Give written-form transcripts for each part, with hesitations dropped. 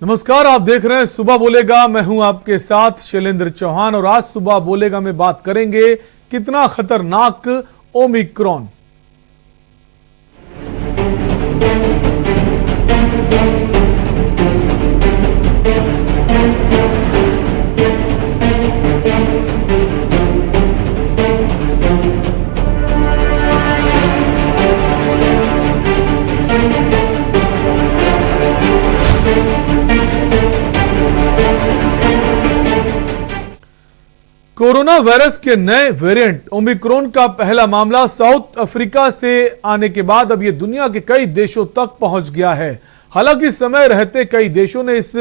नमस्कार, आप देख रहे हैं सुबह बोलेगा। मैं हूं आपके साथ शैलेंद्र चौहान और आज सुबह बोलेगा में बात करेंगे कितना खतरनाक ओमिक्रॉन। कोरोना वायरस के नए वेरिएंट ओमिक्रॉन का पहला मामला साउथ अफ्रीका से आने के बाद अब यह दुनिया के कई देशों तक पहुंच गया है। हालांकि समय रहते कई देशों ने इस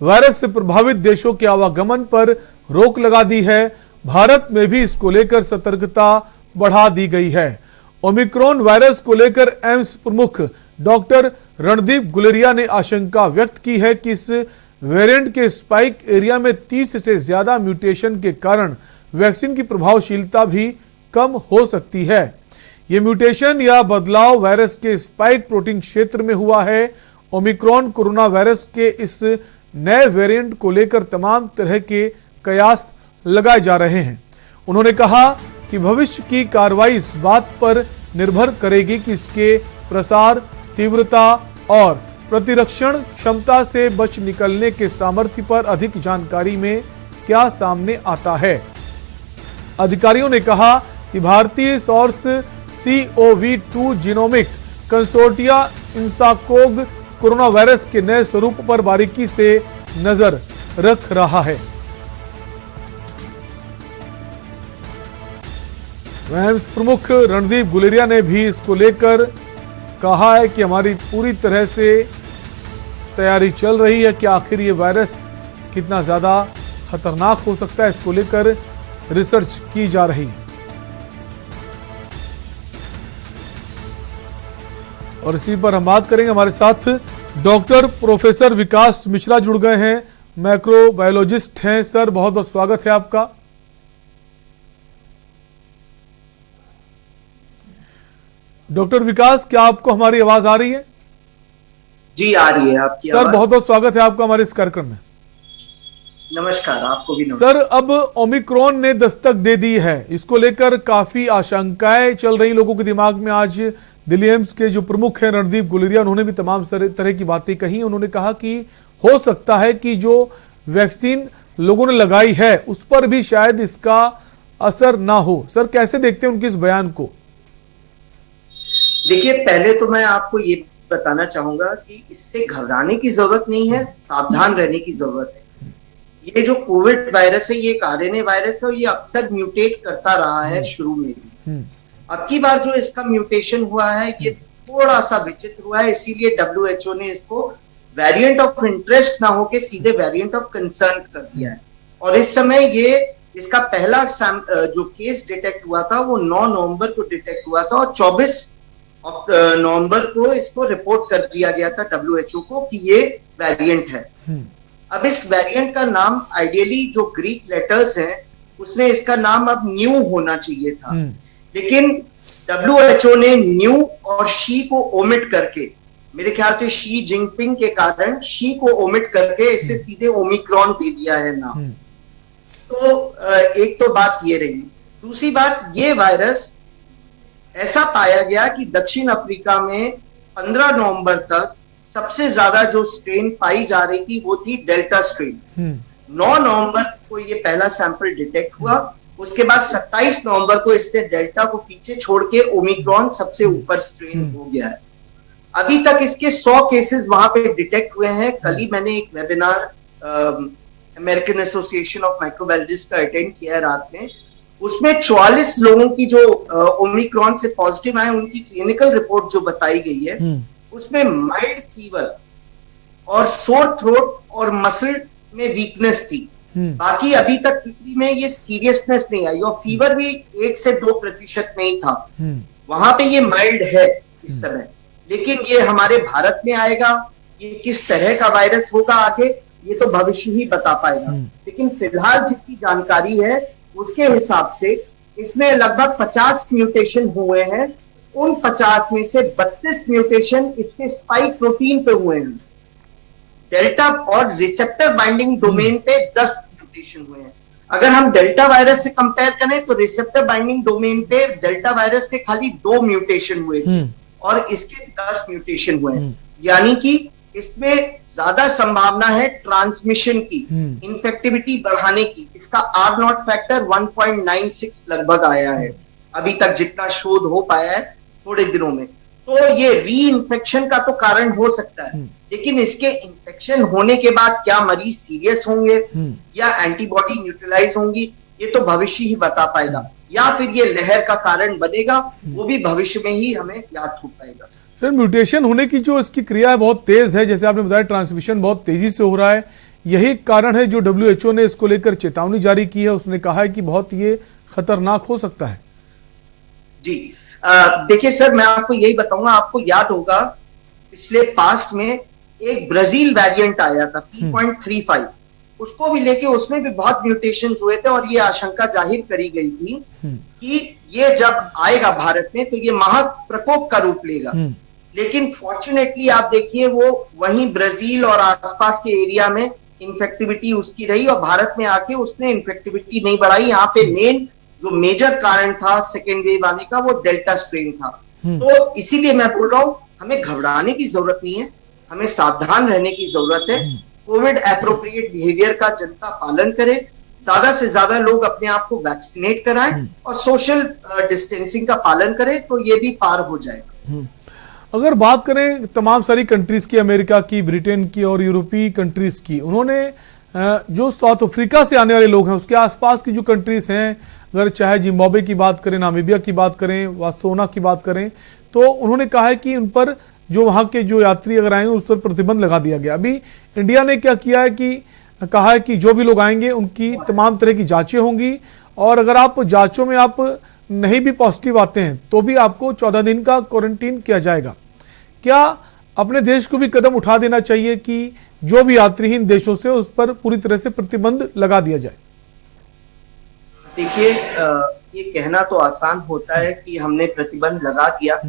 वायरस से प्रभावित देशों के आवागमन पर रोक लगा दी है। भारत में भी इसको लेकर सतर्कता बढ़ा दी गई है। ओमिक्रॉन वायरस को लेकर एम्स प्रमुख डॉक्टर रणदीप गुलेरिया ने आशंका व्यक्त की है कि इस वेरिएंट के स्पाइक एरिया में 30 से ज्यादा म्यूटेशन के कारण वैक्सीन की प्रभावशीलता भी कम हो सकती है। यह म्यूटेशन या बदलाव वायरस के स्पाइक प्रोटीन क्षेत्र में हुआ है। ओमिक्रॉन कोरोना वायरस के इस नए वेरिएंट को लेकर तमाम तरह के कयास लगाए जा रहे हैं। उन्होंने कहा कि भविष्य की कार्रवाई इस बात पर निर्भर करेगी कि इसके प्रसार, तीव्रता और प्रतिरक्षण क्षमता से बच निकलने के सामर्थ्य पर अधिक जानकारी में क्या सामने आता है। अधिकारियों ने कहा कि भारतीय source COV2 genomic consortia INSACOG corona virus के नए स्वरूप पर बारीकी से नजर रख रहा है। एम्स प्रमुख रणदीप गुलेरिया ने भी इसको लेकर कहा है कि हमारी पूरी तरह से तैयारी चल रही है कि आखिर ये वायरस कितना ज्यादा खतरनाक हो सकता है, इसको लेकर रिसर्च की जा रही है। और इसी पर हम बात करेंगे। हमारे साथ डॉक्टर प्रोफेसर विकास मिश्रा जुड़ गए हैं, माइक्रोबायोलॉजिस्ट हैं। सर, बहुत बहुत स्वागत है आपका। डॉक्टर विकास, क्या आपको हमारी आवाज आ रही है? जी, आ रही है आपकी सर, बहुत बहुत स्वागत है आपका हमारे इस कार्यक्रम में। नमस्कार, आपको भी नमस्कार। सर, अब ओमिक्रॉन ने दस्तक दे दी है, इसको लेकर काफी आशंकाएं चल रही लोगों के दिमाग में। आज दिल्ली एम्स के जो प्रमुख हैं रणदीप गुलेरिया, उन्होंने भी तमाम तरह की बातें कही। उन्होंने कहा कि हो सकता है कि जो वैक्सीन लोगों ने लगाई है उस पर भी शायद इसका असर ना हो। सर, कैसे देखते हैं उनके इस बयान को? देखिए, पहले तो मैं आपको ये बताना चाहूंगा कि इससे घबराने की जरूरत नहीं है, सावधान रहने की जरूरत है। ये जो कोविड वायरस है, ये एक RNA वायरस है और ये अक्सर म्यूटेट करता रहा है शुरू में भी। अब की बार जो इसका म्यूटेशन हुआ है ये थोड़ा सा विचित्र हुआ है, इसीलिए WHO ने इसको वेरिएंट ऑफ इंटरेस्ट ना होके सीधे वेरिएंट ऑफ कंसर्न कर दिया है। और इस समय ये इसका पहला जो केस डिटेक्ट हुआ था वो 9 नवंबर को डिटेक्ट हुआ था और 24 नवंबर को इसको रिपोर्ट कर दिया गया था WHO को कि ये वेरिएंट है। अब इस वेरिएंट का नाम आइडियली जो ग्रीक लेटर्स हैं उसमें इसका नाम अब न्यू होना चाहिए था, लेकिन WHO ने न्यू और शी को ओमिट करके, मेरे ख्याल से शी जिनपिंग के कारण शी को ओमिट करके इससे सीधे ओमिक्रॉन दे दिया है नाम। तो एक तो बात ये रही। दूसरी बात, ये वायरस ऐसा पाया गया कि दक्षिण अफ्रीका में 15 नवंबर तक सबसे ज्यादा जो स्ट्रेन पाई जा रही थी वो थी डेल्टा स्ट्रेन। 9 नवंबर को ये पहला सैंपल डिटेक्ट हुआ। उसके बाद 27 नवंबर को इसने डेल्टा को पीछे छोड़ के ओमिक्रॉन सबसे ऊपर स्ट्रेन हो गया है। अभी तक इसके 100 केसेस वहां पे डिटेक्ट हुए हैं। कल ही मैंने एक webinar American association of microbiologist का अटेंड किया है रात में। उसमें 44 लोगों की जो ओमिक्रॉन से पॉजिटिव आए उनकी क्लिनिकल रिपोर्ट जो बताई गई है उसमें माइल्ड फीवर और सोर थ्रोट और मसल में वीकनेस थी। बाकी अभी तक किसी में ये सीरियसनेस नहीं आई और फीवर भी 1 से 2% नहीं था। वहां पे ये माइल्ड है इस समय। लेकिन ये हमारे भारत में आएगा, ये किस तरह का वायरस होगा आगे, ये तो भविष्य ही बता पाएगा। लेकिन फिलहाल जितनी जानकारी है उसके हिसाब से इसमें लगभग 50 म्यूटेशन हुए हैं। उन 50 में से 32 म्यूटेशन इसके स्पाइक प्रोटीन पे हुए हैं। डेल्टा और रिसेप्टर बाइंडिंग डोमेन पे 10 म्यूटेशन हुए हैं। अगर हम डेल्टा वायरस से कंपेयर करें तो रिसेप्टर बाइंडिंग डोमेन पे डेल्टा वायरस के खाली 2 म्यूटेशन हुए थे और इसके 10 म्यूटेशन हुए हैं। यानी कि इसमें ज्यादा संभावना है ट्रांसमिशन की, इन्फेक्टिविटी बढ़ाने की। इसका R0 फैक्टर 1.96 लगभग आया है अभी तक, जितना शोध हो पाया है थोड़े दिनों में। तो ये री इन्फेक्शन का तो कारण हो सकता है, लेकिन इसके इन्फेक्शन होने के बाद क्या मरीज सीरियस होंगे या एंटीबॉडी न्यूट्रलाइज होंगी, ये तो भविष्य ही बता पाएगा, या फिर ये लहर का कारण बनेगा, वो भी भविष्य में ही हमें याद हो पाएगा। सर, म्यूटेशन होने की जो इसकी क्रिया है बहुत तेज है, जैसे आपने बताया ट्रांसमिशन बहुत तेजी से हो रहा है। यही कारण है जो WHO ने इसको लेकर चेतावनी जारी की है। उसने कहा है कि बहुत ये खतरनाक हो सकता है। जी देखिए सर, मैं आपको यही बताऊंगा। आपको याद होगा पिछले पास्ट में एक ब्राजील वेरिएंट आया था P.35, उसको भी लेके उसमें भी बहुत म्यूटेशन हुए थे और ये आशंका जाहिर करी गई थी कि ये जब आएगा भारत में तो ये महाप्रकोप का रूप लेगा। लेकिन फॉर्चुनेटली आप देखिए वो वहीं ब्राजील और आसपास के एरिया में इन्फेक्टिविटी उसकी रही और भारत में आके उसने इन्फेक्टिविटी नहीं बढ़ाई। यहाँ पे मेन जो मेजर कारण था सेकेंड वेव आने का वो डेल्टा स्ट्रेन था। तो इसीलिए मैं बोल रहा हूं हमें घबराने की जरूरत नहीं है, हमें सावधान रहने की जरूरत है। कोविड एप्रोप्रिएट बिहेवियर का जनता पालन करे, ज्यादा से ज्यादा लोग अपने आप को वैक्सीनेट कराएं और सोशल डिस्टेंसिंग का पालन करें, तो ये भी पार हो जाएगा। अगर बात करें तमाम सारी कंट्रीज की, अमेरिका की, ब्रिटेन की और यूरोपीय कंट्रीज की, उन्होंने जो साउथ अफ्रीका से आने वाले लोग हैं उसके आसपास की जो कंट्रीज हैं, अगर चाहे जिम्बाब्वे की बात करें, नामीबिया की बात करें, वात्सोना की बात करें, तो उन्होंने कहा है कि उन पर जो वहां के जो यात्री अगर आएंगे उस पर प्रतिबंध लगा दिया गया। अभी इंडिया ने क्या किया है कि कहा है कि जो भी लोग आएंगे उनकी तमाम तरह की जांचें होंगी और अगर आप जांचों में आप नहीं भी पॉजिटिव आते हैं तो भी आपको 14 दिन का क्वारंटीन किया जाएगा। क्या अपने देश को भी कदम उठा देना चाहिए कि जो भी यात्रीहीन देशों से उस पर पूरी तरह से प्रतिबंध लगा दिया जाए? देखिए ये कहना तो आसान होता है कि हमने प्रतिबंध लगा दिया,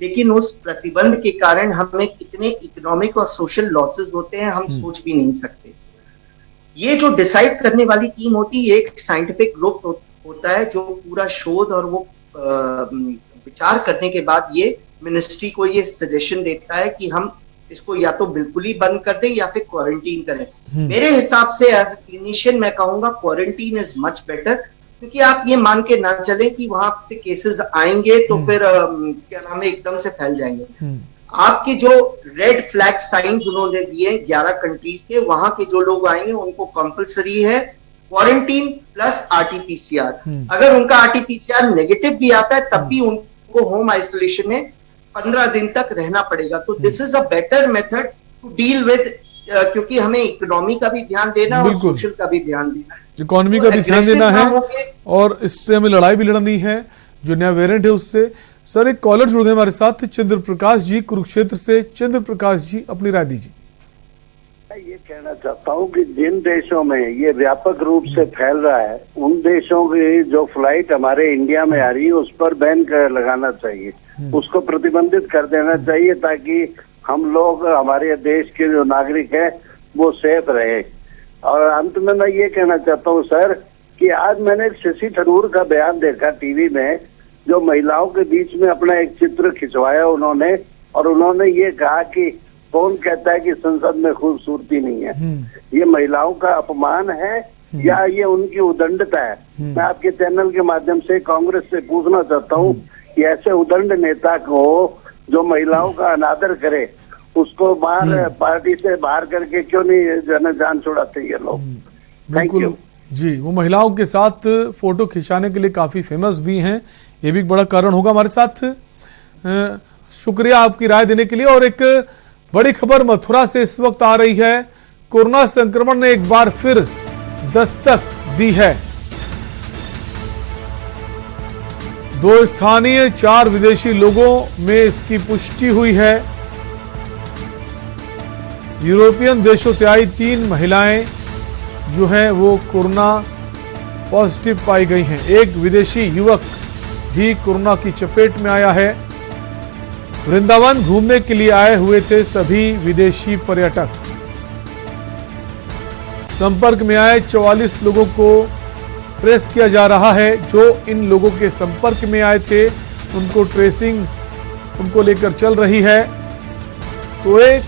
लेकिन उस प्रतिबंध के कारण हमें कितने इकोनॉमिक और सोशल लॉसेस होते हैं हम सोच भी नहीं सकते। ये जो डिसाइड करने वाली टीम होती है एक साइंटिफिक ग्रुप होता है जो पूरा शोध और वो विचार करने के बाद ये मिनिस्ट्री को ये सजेशन देता है कि हम इसको या तो बिल्कुल ही बंद कर दें या फिर क्वारंटीन करें। मेरे हिसाब से एज ए क्लिनिशियन मैं कहूंगा क्वारंटीन इज मच बेटर, क्योंकि आप ये मान के ना चलें कि वहां से केसेस आएंगे तो फिर क्या नाम है एकदम से फैल जाएंगे। आपके जो रेड फ्लैग साइंस उन्होंने दिए 11 कंट्रीज के, वहां के जो लोग आएंगे उनको कंपलसरी है क्वारंटीन प्लस RT-PCR। अगर उनका RT-PCR नेगेटिव भी आता है तब भी उनको होम आइसोलेशन में 15 दिन तक रहना पड़ेगा। तो this is a better method to deal with, क्योंकि हमें इकोनॉमी का भी ध्यान देना और सोशल का भी ध्यान देना है, इकोनॉमी का भी ध्यान देना है और इससे हमें लड़ाई भी लड़नी है जो नया वेरिएंट है उससे। सर, एक कॉलर जुड़ गए हमारे साथ, चंद्र प्रकाश जी कुरुक्षेत्र से। चंद्र प्रकाश जी, अपनी राय दीजिए। मैं ये कहना चाहता हूँ कि जिन देशों में ये व्यापक रूप से फैल रहा है उन देशों की जो फ्लाइट हमारे इंडिया में आ रही है उस पर बैन लगाना चाहिए, उसको प्रतिबंधित कर देना चाहिए ताकि हम लोग, हमारे देश के जो नागरिक हैं वो सेफ रहे। और अंत में मैं ये कहना चाहता हूँ सर कि आज मैंने एक शशि थरूर का बयान देखा टीवी में, जो महिलाओं के बीच में अपना एक चित्र खिंचवाया उन्होंने, और उन्होंने ये कहा कि कौन कहता है कि संसद में खूबसूरती नहीं है। ये महिलाओं का अपमान है या ये उनकी उदंडता है? मैं आपके चैनल के माध्यम से कांग्रेस से पूछना चाहता हूँ कि ऐसे उदंड नेता को जो महिलाओं का अनादर करे उसको बाहर पार्टी से बाहर करके क्यों नहीं जान छुड़ाते ये लोग? थैंक यू जी। वो महिलाओं के साथ फोटो खिंचाने के लिए काफी फेमस भी हैं, ये भी एक बड़ा कारण होगा हमारे साथ। शुक्रिया आपकी राय देने के लिए। और एक बड़ी खबर मथुरा से इस वक्त आ रही है। कोरोना संक्रमण ने एक बार फिर दस्तक दी है। 2 स्थानीय 4 विदेशी लोगों में इसकी पुष्टि हुई है। यूरोपियन देशों से आई 3 महिलाएं जो हैं वो कोरोना पॉजिटिव पाई गई हैं। एक विदेशी युवक भी कोरोना की चपेट में आया है। वृंदावन घूमने के लिए आए हुए थे सभी विदेशी पर्यटक। संपर्क में आए 44 लोगों को ट्रेस किया जा रहा है। जो इन लोगों के संपर्क में आए थे उनको ट्रेसिंग उनको लेकर चल रही है। तो एक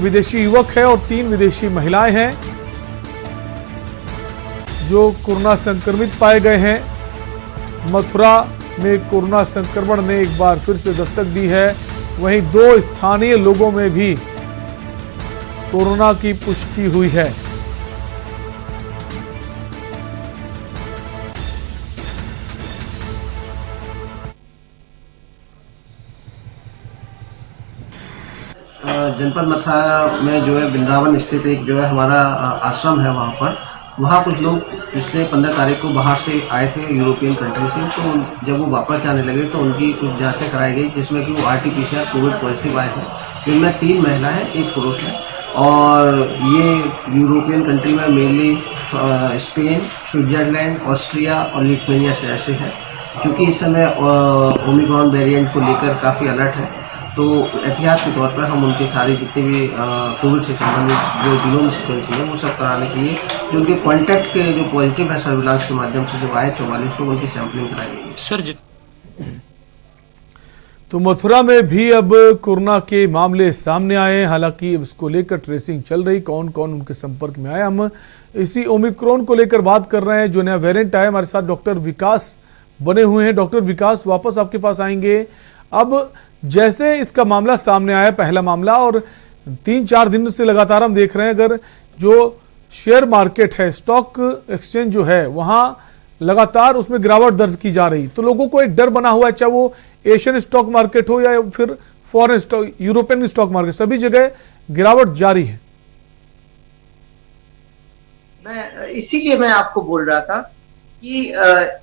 विदेशी युवक है और 3 विदेशी महिलाएं हैं जो कोरोना संक्रमित पाए गए हैं। मथुरा में कोरोना संक्रमण ने एक बार फिर से दस्तक दी है। वहीं 2 स्थानीय लोगों में भी कोरोना की पुष्टि हुई है। जनपद मथुरा में जो है वृंदावन स्थित एक जो है हमारा आश्रम है, वहाँ कुछ लोग पिछले 15 तारीख को बाहर से आए थे यूरोपियन कंट्री से। तो जब वो वापस जाने लगे तो उनकी कुछ जांचें कराई गई जिसमें कि वो RT-PCR कोविड पॉजिटिव आए थे। इनमें 3 महिला है, 1 पुरुष है और ये यूरोपियन कंट्री में मेनली स्पेन, स्विट्जरलैंड, ऑस्ट्रिया और लिथुआनिया से ऐसे है। क्योंकि इस समय ओमिक्रॉन वेरिएंट को लेकर काफ़ी अलर्ट है तो एहतियात के तौर पर हम उनके सारे जितने भी कोविड से संबंधित जो जीनोम सीक्वेंसिंग है वो सब कराने के लिए जो उनके कॉन्टैक्ट के जो पॉजिटिव है सर्विलांस के माध्यम से जो आए 44 लोग उनकी सैंपलिंग कराई गई सर। तो मथुरा में भी अब कोरोना के मामले सामने आए। हालांकि इसको लेकर ट्रेसिंग चल रही, कौन कौन उनके संपर्क में आए। हम इसी ओमिक्रॉन को लेकर बात कर रहे हैं। जो नया वेरिएंट आया, हमारे साथ डॉक्टर विकास बने हुए हैं। डॉक्टर विकास, वापस आपके पास आएंगे। अब जैसे इसका मामला सामने आया, पहला मामला, और 3-4 दिन से लगातार हम देख रहे हैं अगर जो शेयर मार्केट है, स्टॉक एक्सचेंज जो है, वहां लगातार उसमें गिरावट दर्ज की जा रही। तो लोगों को एक डर बना हुआ है, चाहे वो एशियन स्टॉक मार्केट हो या फिर foreign stock, European stock market, सभी जगह गिरावट जारी है। इसीलिए मैं आपको बोल रहा था कि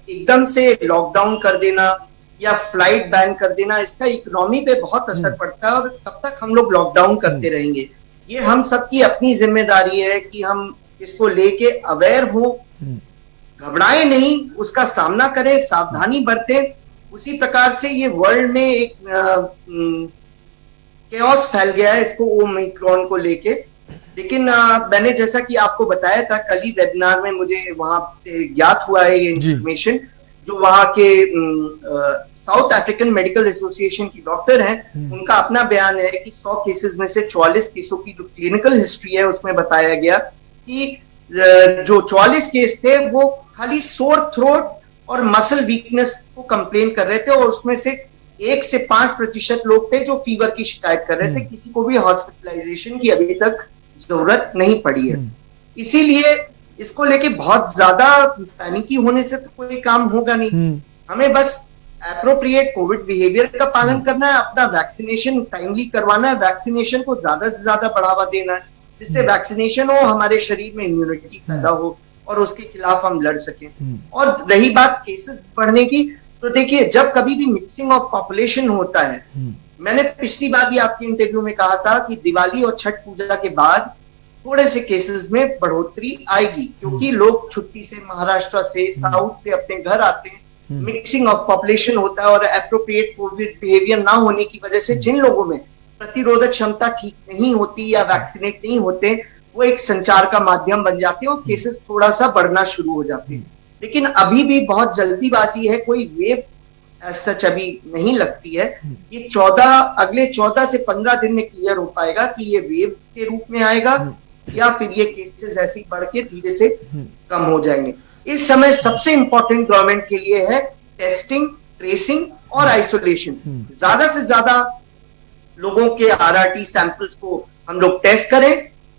एकदम से लॉकडाउन कर देना या फ्लाइट बैन कर देना, इसका इकोनॉमी पे बहुत असर पड़ता है और तब तक हम लोग लॉकडाउन करते रहेंगे। ये हम सबकी अपनी जिम्मेदारी है कि हम इसको लेके अवेयर हो, घबराए नहीं, उसका सामना करें, सावधानी बरतें। उसी प्रकार से ये वर्ल्ड में एक केओस फैल गया है इसको ओमिक्रॉन को लेके। लेकिन मैंने जैसा कि आपको बताया था कल ही वेबिनार में, मुझे वहां से ज्ञात हुआ है ये इंफॉर्मेशन, जो वहां के साउथ अफ्रीकन मेडिकल एसोसिएशन की डॉक्टर हैं, उनका अपना बयान है कि 100 केसेस में से 44 केसों की जो क्लिनिकल हिस्ट्री है उसमें बताया गया कि जो 44 केस थे वो खाली सोर थ्रोट और मसल वीकनेस को कंप्लेन कर रहे थे और उसमें से 1 से 5% लोग थे जो फीवर की शिकायत कर रहे थे। किसी को भी हॉस्पिटलाइजेशन की अभी तक जरूरत नहीं पड़ी है। इसीलिए इसको लेके बहुत ज्यादा पैनिकी होने से तो कोई काम होगा नहीं। हमें बस एप्रोप्रिएट कोविड बिहेवियर का पालन करना है, अपना वैक्सीनेशन टाइमली करवाना है, वैक्सीनेशन को ज्यादा से ज्यादा बढ़ावा देना है, जिससे वैक्सीनेशन हो, हमारे शरीर में इम्यूनिटी पैदा हो और उसके खिलाफ हम लड़ सकें। और रही बात केसेस बढ़ने की, तो देखिए जब कभी भी मिक्सिंग ऑफ पॉपुलेशन होता है, मैंने पिछली बार भी आपके इंटरव्यू में कहा था कि दिवाली और छठ पूजा के बाद थोड़े से केसेस में बढ़ोतरी आएगी, क्योंकि लोग छुट्टी से, महाराष्ट्र से, साउथ से अपने घर आते हैं, मिक्सिंग ऑफ पॉपुलेशन होता है और एप्रोप्रिएट कोविड बिहेवियर ना होने की वजह से जिन लोगों में प्रतिरोधक क्षमता ठीक नहीं होती या वैक्सीनेट नहीं होते, वो एक संचार का माध्यम बन जाते हैं और केसेस थोड़ा सा बढ़ना शुरू हो जाते हैं। लेकिन अभी भी बहुत जल्दीबाजी है, कोई वेव सच अभी नहीं लगती है। ये अगले 14 से 15 दिन में क्लियर हो पाएगा कि ये वेव के रूप में आएगा या फिर ये केसेस ऐसे ही बढ़ के धीरे से कम हो जाएंगे। इस समय सबसे इंपॉर्टेंट गवर्नमेंट के लिए है टेस्टिंग, ट्रेसिंग और आइसोलेशन। ज्यादा से ज्यादा लोगों के RRT सैंपल्स को हम लोग टेस्ट करें।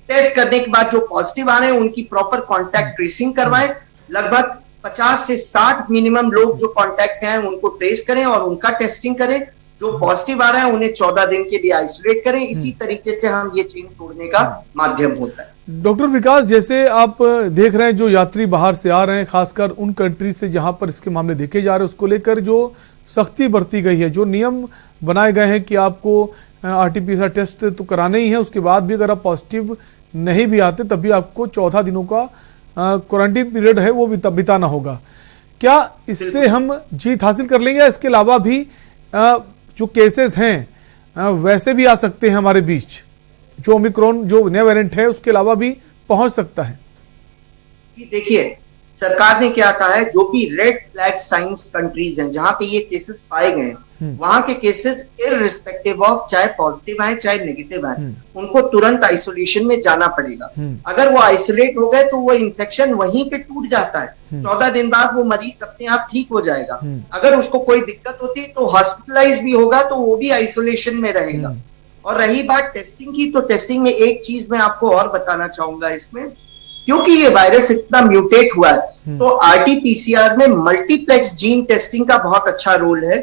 टेस्ट करने के बाद जो पॉजिटिव आ रहे हैं उनकी प्रॉपर कॉन्टैक्ट ट्रेसिंग करवाएं। लगभग 50 से 60 मिनिमम लोग जो कॉन्टैक्ट हैं उनको ट्रेस करें और उनका टेस्टिंग करें। जो पॉजिटिव आ रहा है उन्हें 14 दिन के लिए आइसोलेट करें। इसी तरीके से हम ये चेन तोड़ने का माध्यम होता है। डॉक्टर विकास, जैसे आप देख रहे हैं जो यात्री बाहर से आ रहे हैं, खासकर उन कंट्री से जहां पर इसके मामले देखे जा रहे हैं, उसको लेकर जो सख्ती बरती गई है, जो नियम बनाए गए हैं कि आपको RT-PCR टेस्ट तो कराने ही है, उसके बाद भी अगर आप पॉजिटिव नहीं भी आते तब भी आपको 14 दिनों का क्वारंटीन पीरियड है वो बिताना होगा। क्या इससे हम जीत हासिल कर लेंगे? इसके अलावा भी जो केसेस हैं वैसे भी आ सकते हैं हमारे बीच, जो ओमिक्रॉन जो नया वेरिएंट है उसके अलावा भी पहुंच सकता है? कि देखिए सरकार ने क्या कहा है, जो भी रेड फ्लैग साइंस कंट्रीज हैं जहां पे ये केसेस पाए गए हैं, वहां के केसेस इररिस्पेक्टिव ऑफ चाहे पॉजिटिव आए चाहे नेगेटिव आए, उनको तुरंत आइसोलेशन में जाना पड़ेगा। अगर वो आइसोलेट हो गए तो वो इन्फेक्शन वहीं पे टूट जाता है, 14 दिन बाद वो मरीज अपने आप ठीक हो जाएगा। अगर उसको कोई दिक्कत होती है तो हॉस्पिटलाइज भी होगा तो वो भी आइसोलेशन में रहेगा। और रही बात टेस्टिंग की, तो टेस्टिंग में एक चीज मैं आपको और बताना चाहूंगा इसमें, क्योंकि ये वायरस इतना म्यूटेट हुआ है तो आरटीपीसीआर में मल्टीप्लेक्स जीन टेस्टिंग का बहुत अच्छा रोल है।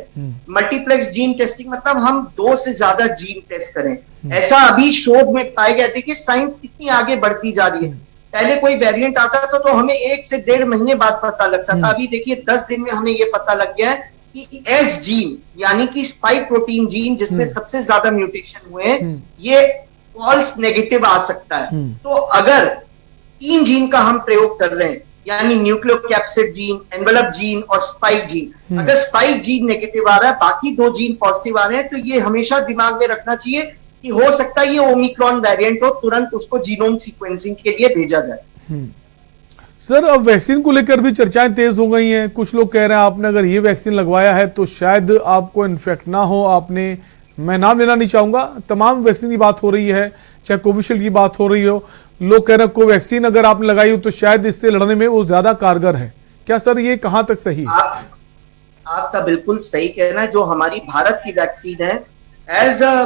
मल्टीप्लेक्स जीन टेस्टिंग मतलब हम 2 से ज्यादा जीन टेस्ट करें, ऐसा अभी शोध में पाया गया। देखिए साइंस कितनी आगे बढ़ती जा रही है, पहले कोई वेरिएंट आता था तो हमें 1 से 1.5 महीने बाद पता लगता था, अभी देखिए 10 दिन में हमें ये पता लग गया है कि एस जीन यानी कि स्पाइक प्रोटीन जीन जिसमें सबसे ज्यादा म्यूटेशन हुए हैं, ये फॉल्स नेगेटिव आ सकता है। तो अगर 3 जीन का हम प्रयोग कर रहे हैं, यानी न्यूक्लियोकैप्सिड जीन, एनवेलप जीन और स्पाइक जीन, अगर स्पाइक जीन नेगेटिव आ रहा है, बाकी 2 जीन पॉजिटिव आ रहे हैं, तो ये हमेशा दिमाग में रखना चाहिए कि हो सकता है ये ओमिक्रॉन वेरिएंट हो, तुरंत उसको जीनोम सीक्वेंसिंग के लिए भेजा जाए। सर अब वैक्सीन को लेकर भी चर्चाएं तेज हो गई हैं। कुछ लोग कह रहे हैं आपने अगर ये वैक्सीन लगवाया है तो शायद आपको इन्फेक्ट ना हो। आपने, मैं नाम लेना नहीं चाहूंगा, तमाम वैक्सीन की बात हो रही है, चाहे कोविशील्ड की बात हो रही हो, लोग कह रहे हैं कोवैक्सीन अगर आपने लगाई हो तो शायद इससे लड़ने में वो ज्यादा कारगर है। क्या सर ये कहां तक सही है? आपका बिल्कुल सही कहना है। जो हमारी भारत की वैक्सीन है,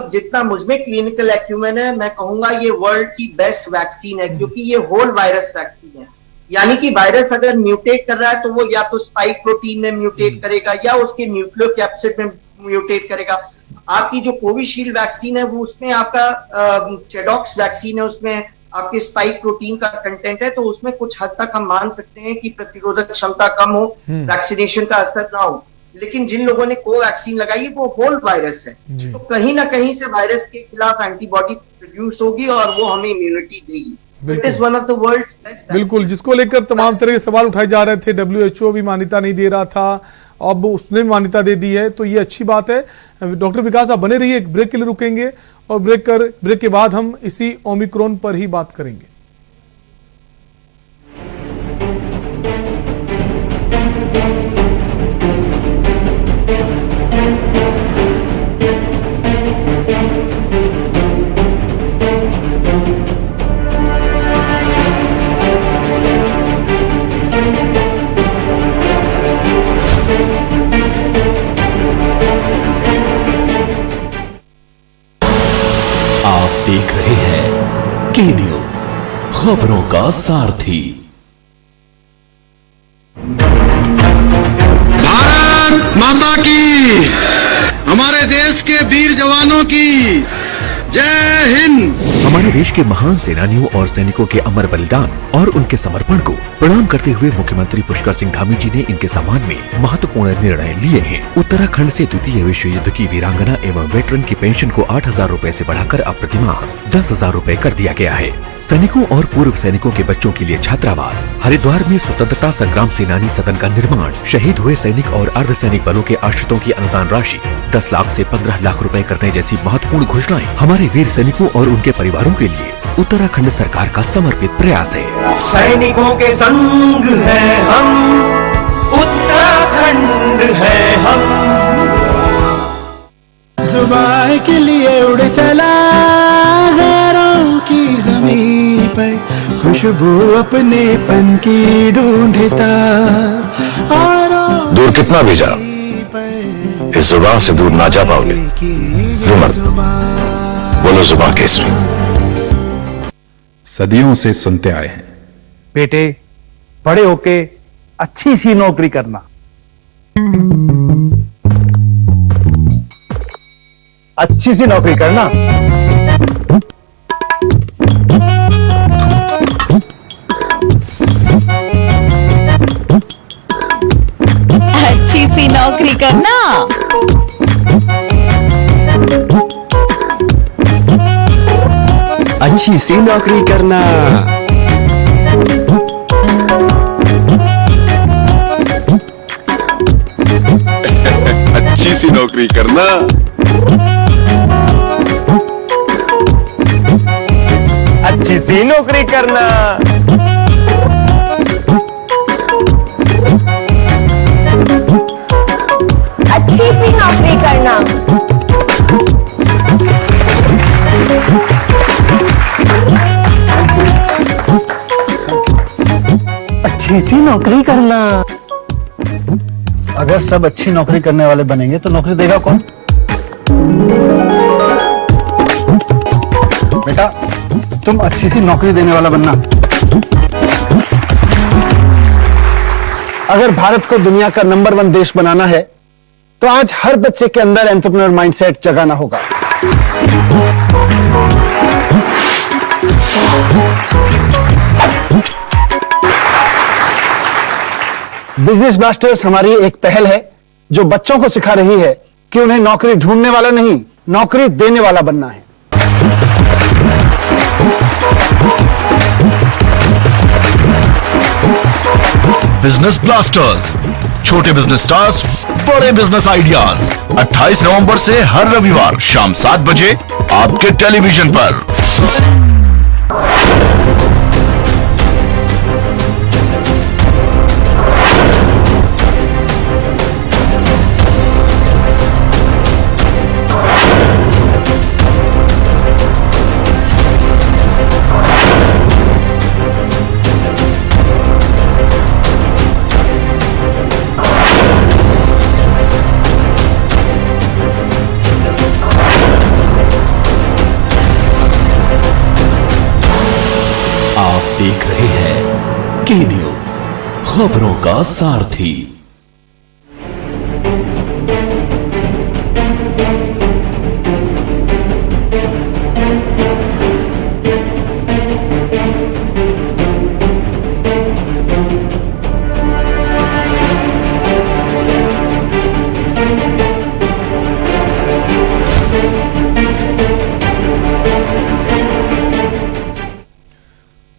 जितना मुझमें क्लिनिकल एक्यूमेन है, मैं कहूंगा ये वर्ल्ड की बेस्ट वैक्सीन है, क्योंकि ये होल वायरस वैक्सीन है। यानी कि वायरस अगर म्यूटेट कर रहा है तो वो या तो स्पाइक प्रोटीन में म्यूटेट करेगा या उसके न्यूक्लियोकैप्सिड में म्यूटेट करेगा। आपकी जो कोविशील्ड वैक्सीन है वो उसमें आपका चेडॉक्स वैक्सीन है, उसमें आपके स्पाइक प्रोटीन का कंटेंट है, तो उसमें कुछ हद तक हम मान सकते हैं कि प्रतिरोधक क्षमता कम हो, वैक्सीनेशन का असर ना हो। लेकिन जिन लोगों ने कोवैक्सीन लगाई है वो होल वायरस है, तो कहीं ना कहीं से वायरस के खिलाफ एंटीबॉडी प्रोड्यूस होगी और वो हमें इम्यूनिटी देगी। It is one of the world's best. बिल्कुल, जिसको लेकर तमाम तरह के सवाल उठाए जा रहे थे, WHO भी मान्यता नहीं दे रहा था, अब उसने भी मान्यता दे दी है, तो ये अच्छी बात है। डॉक्टर विकास आप बने रहिए, एक ब्रेक के लिए रुकेंगे और ब्रेक के बाद हम इसी ओमिक्रॉन पर ही बात करेंगे। देख रहे हैं के न्यूज, खबरों का सारथी। भारत माता की, हमारे देश के वीर जवानों की जय हिंद। हमारे देश के महान सेनानियों और सैनिकों के अमर बलिदान और उनके समर्पण को प्रणाम करते हुए मुख्यमंत्री पुष्कर सिंह धामी जी ने इनके सम्मान में महत्वपूर्ण निर्णय लिए हैं। उत्तराखंड से द्वितीय विश्व युद्ध की वीरांगना एवं वेटरन की पेंशन को 8,000 रूपए से बढ़ाकर अब प्रतिमाह 10,000 रूपए कर दिया गया है। सैनिकों और पूर्व सैनिकों के बच्चों के लिए छात्रावास। हरिद्वार में स्वतंत्रता संग्राम सेनानी सदन का निर्माण। शहीद हुए सैनिक और अर्धसैनिक बलों के आश्रितों की अनुदान राशि 10 लाख से 15 लाख रुपए करने जैसी महत्वपूर्ण घोषणाएं हमारे वीर सैनिकों और उनके परिवारों के लिए उत्तराखंड सरकार का समर्पित प्रयास है। सैनिकों के संग है हम, उत्तराखंड है हम। जुबान के लिए उड़ चला गैरों की जमीन पर, खुशबू अपने पन की ढूंढता। दूर कितना भी जाओ, इस जुबान से दूर ना जा पाओगे। बोलो जुबान केसरी। सदियों से सुनते आए हैं, बेटे बड़े होके अच्छी सी नौकरी करना, अच्छी सी नौकरी करना। अच्छी सी नौकरी करना। अच्छी सी नौकरी करना। अच्छी सी नौकरी करना। अच्छी सी नौकरी करना। अच्छी सी नौकरी करना। अच्छी सी नौकरी करना। अगर सब अच्छी नौकरी करने वाले बनेंगे तो नौकरी देगा कौन? बेटा, तुम अच्छी सी नौकरी देने वाला बनना। अगर भारत को दुनिया का नंबर 1 देश बनाना है तो आज हर बच्चे के अंदर एंटरप्रेन्योर माइंडसेट जगाना होगा। बिजनेस ब्लास्टर्स हमारी एक पहल है जो बच्चों को सिखा रही है कि उन्हें नौकरी ढूंढने वाला नहीं, नौकरी देने वाला बनना है। बिजनेस ब्लास्टर्स, छोटे बिजनेस स्टार्स, बड़े बिजनेस आइडियाज। 28 नवंबर से हर रविवार शाम 7 बजे आपके टेलीविजन पर। देख रहे हैं के न्यूज, खबरों का सारथी।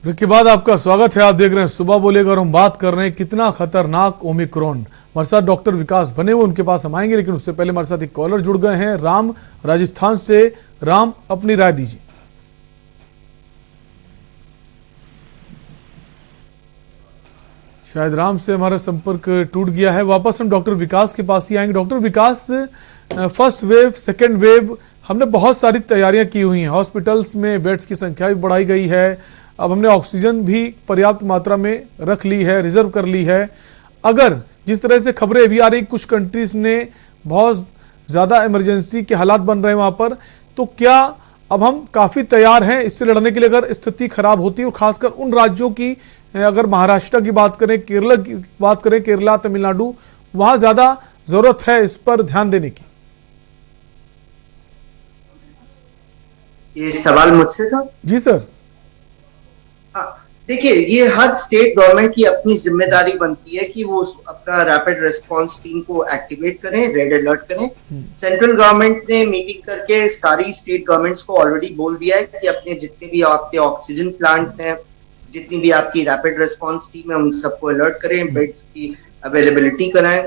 ब्रेक के बाद आपका स्वागत है। आप देख रहे हैं सुबह बोलेगा और हम बात कर रहे हैं कितना खतरनाक ओमिक्रॉन। हमारे साथ डॉक्टर विकास बने हुए, उनके पास हम आएंगे, लेकिन उससे पहले हमारे साथ एक कॉलर जुड़ गए हैं राम राजस्थान से। राम, अपनी राय दीजिए। शायद राम से हमारा संपर्क टूट गया है। वापस हम डॉक्टर विकास के पास ही आएंगे। डॉक्टर विकास, फर्स्ट वेव, सेकेंड वेव, हमने बहुत सारी तैयारियां की हुई हैं। हॉस्पिटल्स में बेड्स की संख्या भी बढ़ाई गई है। अब हमने ऑक्सीजन भी पर्याप्त मात्रा में रख ली है, रिजर्व कर ली है। अगर जिस तरह से खबरें भी आ रही, कुछ कंट्रीज ने बहुत ज्यादा इमरजेंसी के हालात बन रहे हैं वहां पर, तो क्या अब हम काफी तैयार हैं इससे लड़ने के लिए अगर स्थिति खराब होती है? और खासकर उन राज्यों की, अगर महाराष्ट्र की बात करें, केरला की बात करें, केरला, तमिलनाडु, वहां ज्यादा जरूरत है इस पर ध्यान देने की। ये सवाल मुझसे था? जी सर। देखिए, ये हर स्टेट गवर्नमेंट की अपनी जिम्मेदारी बनती है कि वो अपना रैपिड रिस्पांस टीम को एक्टिवेट करें, रेड अलर्ट करें। सेंट्रल गवर्नमेंट ने मीटिंग करके सारी स्टेट गवर्नमेंट्स को ऑलरेडी बोल दिया है कि अपने जितने भी आपके ऑक्सीजन प्लांट्स हैं, जितनी भी आपकी रैपिड रिस्पांस टीम है, उन सबको अलर्ट करें, बेड्स की अवेलेबिलिटी कराएं।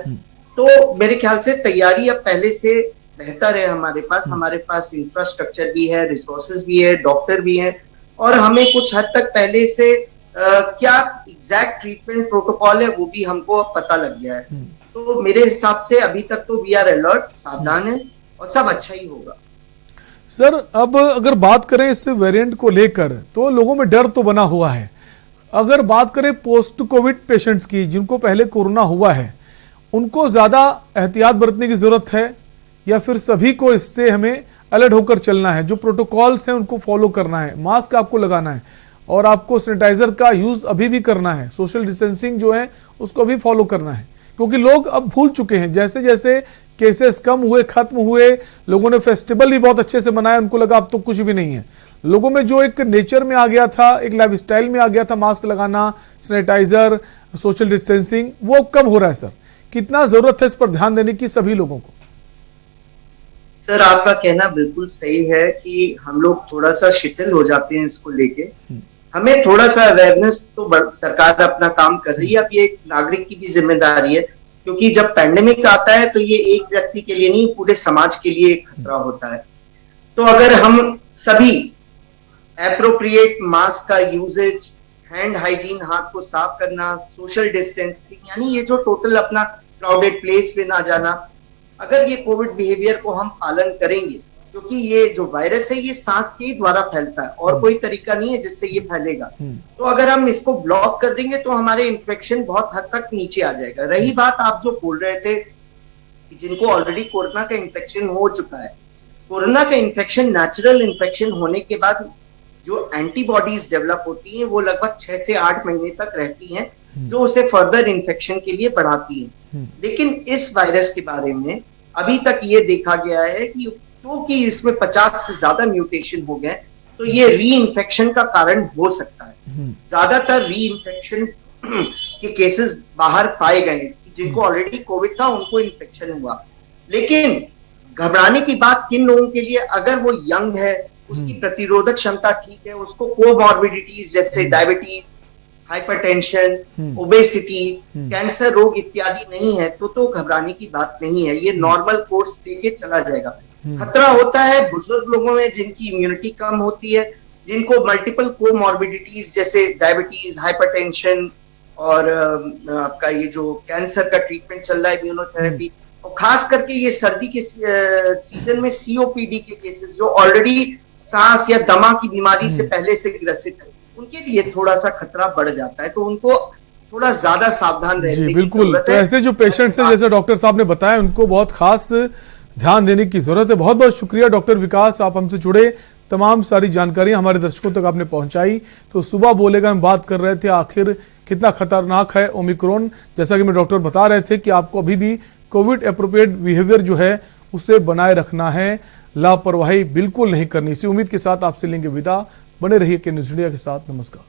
तो मेरे ख्याल से तैयारी अब पहले से बेहतर है। हमारे पास इंफ्रास्ट्रक्चर भी है, रिसोर्सेज भी है, डॉक्टर भी है, और हमें कुछ हद तक पहले से क्या एग्जैक्ट ट्रीटमेंट प्रोटोकॉल है वो भी हमको पता लग गया है। तो मेरे हिसाब से अभी तक तो वी आर अलर्ट, सावधान है, और सब अच्छा ही होगा। सर, अब अगर बात करें इस वेरिएंट को लेकर, तो लोगों में डर तो बना हुआ है। अगर बात करें पोस्ट कोविड पेशेंट्स की, जिनको पहले कोरोना हुआ है, उनको ज्यादा एहतियात बरतने की जरूरत है, या फिर सभी को इससे हमें अलर्ट होकर चलना है? जो प्रोटोकॉल्स हैं उनको फॉलो करना है, मास्क आपको लगाना है, और आपको सैनिटाइजर का यूज अभी भी करना है, सोशल डिस्टेंसिंग जो है उसको भी फॉलो करना है, क्योंकि लोग अब भूल चुके हैं। जैसे जैसे केसेस कम हुए, खत्म हुए, लोगों ने फेस्टिवल भी बहुत अच्छे से मनाया, उनको लगा अब तो कुछ भी नहीं है। लोगों में जो एक नेचर में आ गया था, एक लाइफस्टाइल में आ गया था, मास्क लगाना, सैनिटाइजर, सोशल डिस्टेंसिंग, वो कम हो रहा है। सर, कितना जरूरत है इस पर ध्यान देने की सभी लोगों को? सर, आपका कहना बिल्कुल सही है कि हम लोग थोड़ा सा शिथिल हो जाते हैं इसको लेके। हमें थोड़ा सा अवेयरनेस तो सरकार अपना काम कर रही है। अब ये एक नागरिक की भी जिम्मेदारी है, क्योंकि जब पैंडेमिक आता है तो ये एक व्यक्ति के लिए नहीं, पूरे समाज के लिए एक खतरा होता है। तो अगर हम सभी एप्रोप्रिएट मास्क का यूजेज, हैंड हाइजीन, हाथ को साफ करना, सोशल डिस्टेंसिंग, यानी ये जो टोटल अपना क्राउडेड प्लेस पे ना जाना, अगर ये कोविड बिहेवियर को हम पालन करेंगे, क्योंकि ये जो वायरस है ये सांस के द्वारा फैलता है और कोई तरीका नहीं है जिससे ये फैलेगा, तो अगर हम इसको ब्लॉक कर देंगे तो हमारे इन्फेक्शन बहुत हद तक नीचे आ जाएगा। रही बात आप जो बोल रहे थे जिनको ऑलरेडी कोरोना का इन्फेक्शन हो चुका है, कोरोना का इन्फेक्शन नेचुरल इन्फेक्शन होने के बाद जो एंटीबॉडीज डेवलप होती हैं वो लगभग 6 से 8 महीने तक रहती हैं, जो उसे फर्दर इन्फेक्शन के लिए बढ़ाती हैं। लेकिन इस वायरस के बारे में अभी तक ये देखा गया है कि क्योंकि इसमें 50 से ज्यादा म्यूटेशन हो गए तो ये री इन्फेक्शन का कारण हो सकता है। ज्यादातर री इन्फेक्शन के केसेस बाहर पाए गए, जिनको ऑलरेडी कोविड था उनको इन्फेक्शन हुआ। लेकिन घबराने की बात किन लोगों के लिए, अगर वो यंग है, उसकी प्रतिरोधक क्षमता ठीक है, उसको कोमॉर्बिडिटीज जैसे डायबिटीज, हाइपरटेंशन, ओबेसिटी, कैंसर रोग इत्यादि नहीं है तो घबराने की बात नहीं है, ये नॉर्मल कोर्स लेके चला जाएगा। खतरा होता है बुजुर्ग लोगों में जिनकी इम्यूनिटी कम होती है, जिनको मल्टीपल कोमॉर्बिडिटीज जैसे डायबिटीज, हाइपरटेंशन और आपका ये जो कैंसर का ट्रीटमेंट चल रहा है इम्यूनोथेरेपी, और खास करके ये सर्दी के सीजन में सीओपीडी के केसेस जो ऑलरेडी सांस या दमा की बीमारी से पहले से ग्रसित है, उनके लिए थोड़ा सा खतरा बढ़ जाता है, तो उनको थोड़ा ज्यादा सावधान रहने की बिल्कुल। जरूरत तो है। ऐसे जो पेशेंट्स हैं जैसे डॉक्टर साहब ने बताया, उनको बहुत खास ध्यान देने की जरूरत है। बहुत बहुत शुक्रिया डॉक्टर विकास, आप हमसे जुड़े, तमाम सारी जानकारी हमारे दर्शकों तक आपने पहुंचाई। तो सुबह बोलेगा हम बात कर रहे थे आखिर कितना खतरनाक है ओमिक्रॉन, जैसा कि मैं डॉक्टर बता रहे थे कि आपको अभी भी कोविड एप्रोप्रिएट बिहेवियर जो है उसे बनाए रखना है, लापरवाही बिल्कुल नहीं करनी। इसी उम्मीद के साथ आपसे लेंगे विदा। बने रहिए के न्यूज़ इंडिया के साथ। नमस्कार।